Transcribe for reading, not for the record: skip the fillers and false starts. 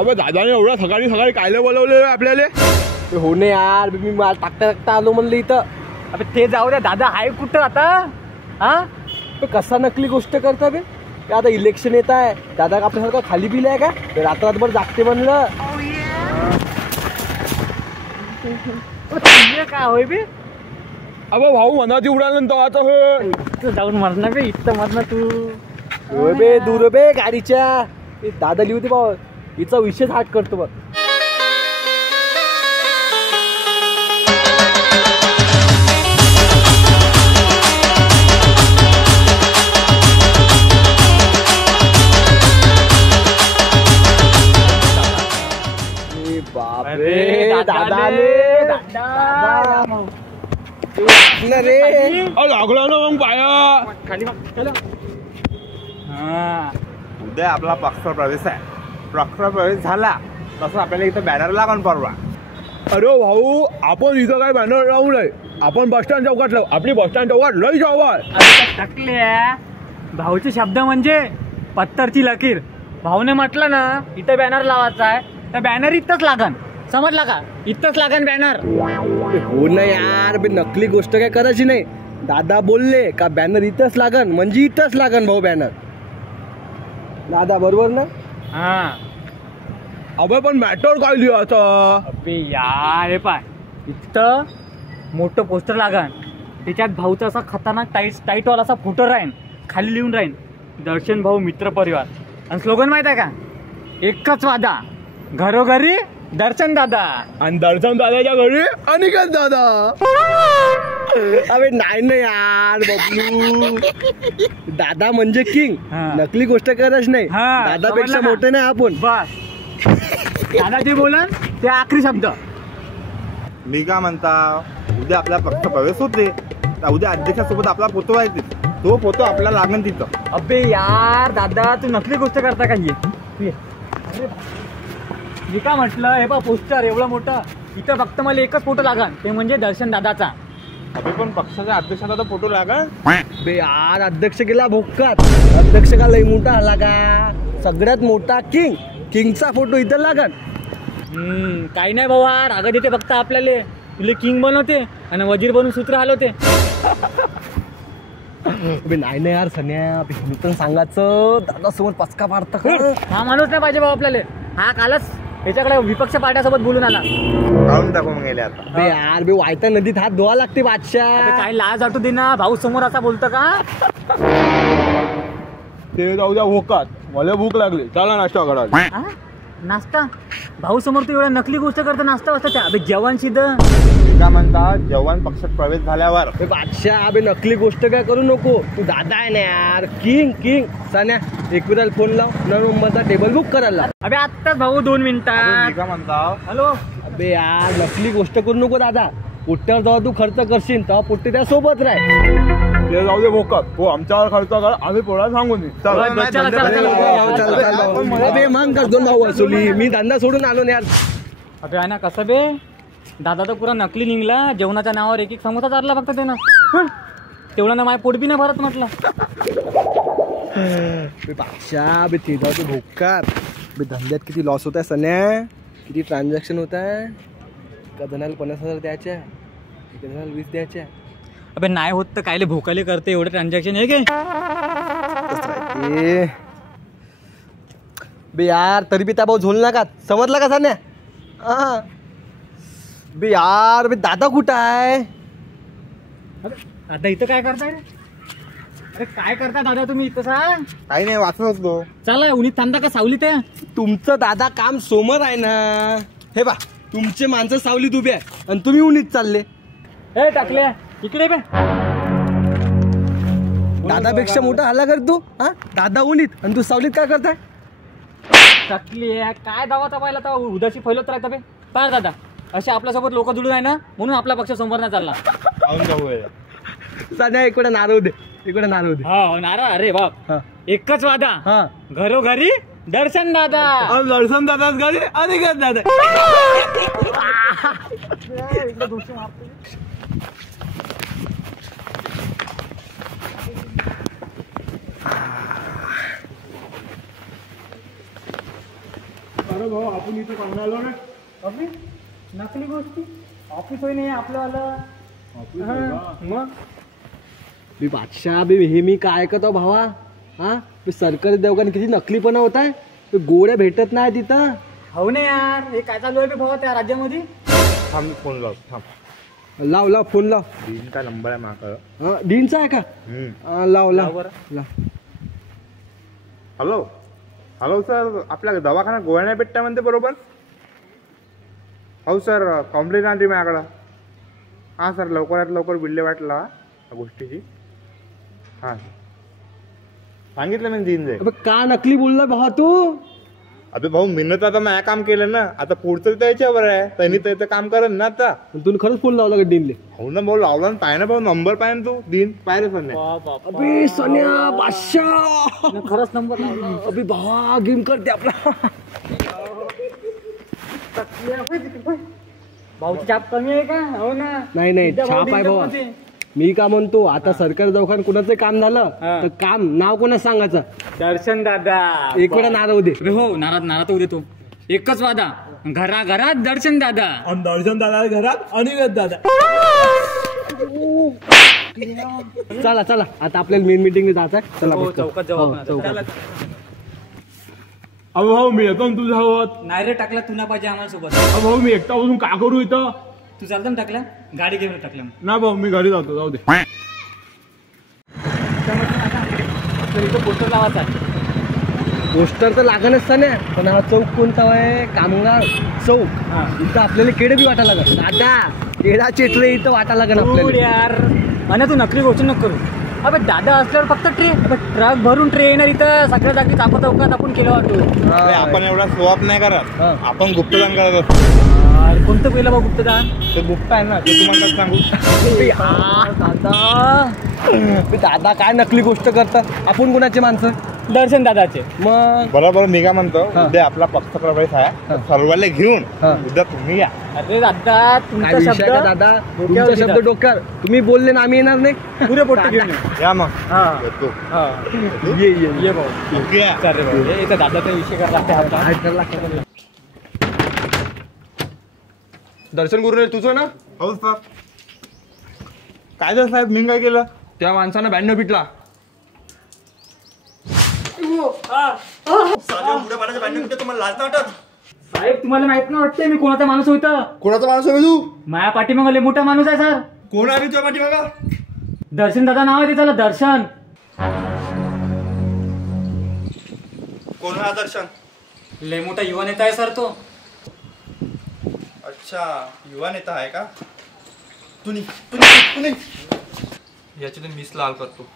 अबे दादाने एवढ्या सकाळी सकाळी कायले बोलवले आपल्याला? हो ना यार, मी माल टाकता आलो म्हणलं इथं. अबे ते जाऊ द्या, दादा आहे कुठं आता? हा कसा नकली गोष्ट करता बे? आता इलेक्शन येत आहे, दादा आपल्यासारखं खाली बिल आहे का? रात्रभर जागते म्हणलं. काय होय बे? अबे भाऊ मनाची उडाल्यानंतर आता हे जाऊन मरणार बे, इथं मरणार तू. होय बे, दूर बे गाडीच्या. दादा लिहू दे भाऊ, हिचा विषयच हाट करतो बघ. बापरे दादा रे, लागला ना मग पाया खाली चलो. उद्या आपला पक्ष प्रवेश आहे. पक्ष प्रवेश झाला तसं आपल्याला इथं बॅनर लागून परवा. अरे भाऊ, आपण इथं काय बॅनर लावू नये, आपण बस स्टँड चौकात लावू. आपली बस स्टँड चौकात लई जावाय. टाकल्या भाऊचे शब्द म्हणजे पत्तरची लकीर. भाऊने म्हटलं ना इथं बॅनर लावायचा आहे, तर बॅनर इथंच लागन. समजला का? इथंच लागन बॅनर. हो ना यार, बे नकली गोष्ट काय करायची नाही. दादा बोलले का बॅनर इथंच लागन म्हणजे इथंच लागन भाऊ बॅनर. दादा बरोबर ना? हा. अबे पण मॅटर काय लिहायचं? अबे यार, हे पाय, इथं मोठं पोस्टर लागन. त्याच्यात भाऊचा असा खतरनाक टाईटवाला असा फोटो राहीन. खाली लिहून राहीन दर्शन भाऊ मित्र परिवार. आणि स्लोगन माहित आहे का? एकच वादा, घरोघरी दर्शन दादा. आणि दर्शन दादाच्या घरी अनिकेत दादा. अबे नाही ना यार बबलू, दादा म्हणजे किंग. नकली गोष्ट करायची नाही. दादापेक्षा मोठे नाही आपण. बस दादा जे बोलन ते आखरी शब्द. मी का म्हणता, उद्या आपला पक्ष प्रवेश होते, उद्या अध्यक्षासोबत आपला फोटो आहे, तो फोटो आपल्याला लागेल तिथं. अबे यार दादा, तू नकली गोष्ट करता का? ये मी का म्हटलं, हे बा पोस्टर एवढं मोठं, इथं फक्त मला एकच फोटो लागन, ते म्हणजे दर्शन दादाचा. अबे पण पक्षाच्या अध्यक्षाचा तर फोटो लागेल. बे यार, अध्यक्ष गेला भोकात. अध्यक्ष का लई मोठा आला का? सगळ्यात मोठा किंगचा फोटो इथं लागन. काही नाही भाऊ, रागत येते फक्त आपल्याला. तुले किंग बनवते आणि वजीर बनून सूत्र हलवते. नाही यार सन्या, पण सांगायचं दादा समोर पचका पाडता का? हा माणूस नाही पाहिजे भाऊ आपल्याला. हा कालच त्याच्याकडे विपक्ष पार्ट्यासोबत बोलून आला. काढून टाकू मग गेले आता. बे यार, बे वायता नदीत हात धुवा लागते बादशाह. काय लाज वाटू दे ना, भाऊ समोर असा बोलतं का? ते जाऊ द्या भोकात, मला भूक लागली, चला नाश्ता करा. नाश्ता? भाऊ समोर तू एवढ्या नकली गोष्ट करतो, नाश्ता वाजता त्या. अबे जेवण शिद का म्हणता, जेवण पक्षात प्रवेश झाल्यावर. बादशाह, अबे नकली गोष्ट काय करू नको. तू दादा आहे ना यार, किंग. सान्या, एकविराला फोन लाव, 9 नंबरचा टेबल बुक करायला. अबे आत्ताच भाऊ 2 मिनिटात. का म्हणता, हॅलो. अबे यार, नकली गोष्ट करू नको दादा. पोट्ट्यावर जेव्हा तू खर्च करशील तेव्हा पोट्टे त्या सोबत राह. ते जाऊ दे भोकात, हो आमच्यावर खर्च कर, आम्ही पोळा सांगून. अबे मग कर 2 भाऊ वसुली, मी धंदा सोडून आलो ना यार. अबे आहे ना कसं बे, दादा तर पुरा नकली निघला. जेवणाच्या नावावर एक समोसा चालला फक्त त्यानं. तेवढं ना माझ्या पोट बी नाही भरत म्हटलं. बादशाह, बे ते जाऊ ते भोकार. बे धंद्यात किती लॉस होत आहे सन्या, किती ट्रान्झॅक्शन होत आहे. एका जणाला 50,000 द्यायच्या, एका जणाला 20 द्यायच्या. अबे नाही होत तर कायले भोकाले करते एवढे ट्रान्झॅक्शन आहे काय? बे यार, तरी बी त्या भाऊ झोल नका, समजला का सान्या? बे यार, बे दादा कुठं आहे? आता इथं काय करताय रे? अरे काय करता दादा तुम्ही इथं? सांग. काही नाही, वाचत होतो. चला उन्हीत थांबता का सावलीत आहे? तुमचं दादा काम सोमर आहे ना. हे बा, तुमचे माणसं सावलीत उभे आहे आणि तुम्ही उन्हीत चालले. हे टाकले इकडे बे. दादापेक्षा मोठा हल्ला कर तू. हा, दादा उन्हीत आणि तू सावलीत काय करताय? टाकली काय दावा पाहिला तर उदाशी फैलत राहता बे. पार दादा, असे आपल्यासोबत लोक जुळून आहे ना, म्हणून आपला पक्ष समोर नाही चालला. साध्या इकडे नारळ दे, इकडे नारळ दे. हा नारळ. अरे बाप, एकच वादा, घरोघरी दर्शन दादा. दर्शन दादाच घरी अनिकेत दादा. भाऊ आपण इथं पाहुणे आलो ना. अबे नकली गोष्टी ऑफिस होई नाही आपलं मग बी बादशाह बी हे मी काय ऐकतो भावा. हा बी सरकारी दवाखान्यात किती नकलीपणा होत आहे. गोळ्या भेटत नाही तिथं. हो ना यार हे काय चालू आहे बे भावा त्या राज्यामध्ये. थांब फोन लाव थांब. लाव लाव फोन लाव. डीनचा नंबर आहे माझ्याकडं. हा, डीनचा आहे का? हा, लाव लाव बरं. लाव. हॅलो हॅलो सर, आपल्या दवाखान्यात गोळ्या नाही भेटत्या म्हणते बरोबर. हो सर, कॉम्प्लेन आली माझ्याकडं. हां सर, लवकरात लवकर विल्हेवाट लावा या गोष्टीची. हां सांगितलं मी दिन जाईल. अबे का नकली बोलला भावा तू? अबे भाऊ मिनं आता माझ्या काम केलं ना, आता पुढचं त्याच्यावर आहे. त्यांनी त्याचं काम करेन ना आता. तू खरंच फोन लावला का डीनले? हो ना भाऊ, लावला ना. पाय ना भाऊ, नंबर पाय ना तू. दिन पाय रे पण अबे सोन्या बादशाह खरंच नंबर लावला. अबे भावा गेम करते आपला. भाऊची छाप कमी आहे का? हो ना. नाही नाही विद्या भाऊ छाप आहे भावा. मध्ये. मी का म्हणतो आता सरकारी दवाखान्यात कुणाचं काम झालं हा. तर काम नाव कोणाच सांगायचं. दर्शन दादा एक वेळा नाराव दे. अरे हो नारात होऊ देतो. एकच वादा, घराघरात दर्शन दादा. आणि दर्शन दादा घरात आणि दादा. चला चला आता आपल्याला मेन मीटिंग जायचं आहे. चला हो, पटकन. चौकात जाऊ हो, आपण चौकात. आता. अहो भाऊ मी येतो ना तुझ्या सोबत. नाही रे टाकला तू ना पाहिजे आम्हाला सोबत. अहो भाऊ मी एकटा बसून का करू इथं. तू चालतं ना टाकला गाडी घेऊन टाकला. ना भाऊ मी घरी जातो, जाऊ दे. इथं पोस्टर लावायचा आहे. पोस्टर तर लागणच ना, पण हा चौक कोणता आहे? कामगार चौक. हा. इथं आपल्याला केडे बी वाटा लागत. दादा केडा चेटरे इथं वाटा लागत दूर आपल्याला. यार आणि तू नकली गोष्टी नको करू. अबे दादा असल्यावर फक्त ट्रक भरून ट्रे येणार इथं सगळ्या जागी चौकात आपण केलं वाटतो. आपण एवढा स्वॉप नाही करत. हा. आपण गुप्तदान करत असतो. कोणतं पहिलं बघ गुप्तदान. ते गुप्त आहे ना, ते तुम्हाला काय सांगू. दादा दादा काय नकली गोष्ट करतात. आपण कोणाचे माणसं? दर्शन दादाचे. मग बरोबर मी काय म्हणतो, हा. उद्या आपला पक्ष प्रवेश आहे. हा. सर्वांना घेऊन हा. उद्या तुम्ही या. अरे दादा काय तुमचा विषय शब्द का दादा? डोक्यावर तुमचा शब्द घेतात. डोक्यावर. तुम्ही बोलले ना आम्ही येणार नाही. पुरे पोट घेऊन ये. या मग हा येतो. हा ये ये ये भाऊ ओके या. चाल रे भाऊ हे इथं दादाचा विषय करायला लागते आपला. दर्शन गुरु तुझं ना. हो सर. काय झालं साहेब, मी काय केलं? त्या माणसानं 92 पिटला. साहेब तुम्हाला माहित नाही वाटतंय मी कोणाचा माणूस होता. कोणाचा माणूस आहे तू? माया पाठीमागं लय मोठा माणूस आहे सर. कोण आहे तुझ्या पाठीमागा? दर्शन दादा नाव आहे त्याला. दर्शन. कोण हा दर्शन? लय मोठा युवा नेता आहे सर तो. अच्छा, युवा नेता आहे का? तुम्ही याची तर मीच लाल करतो.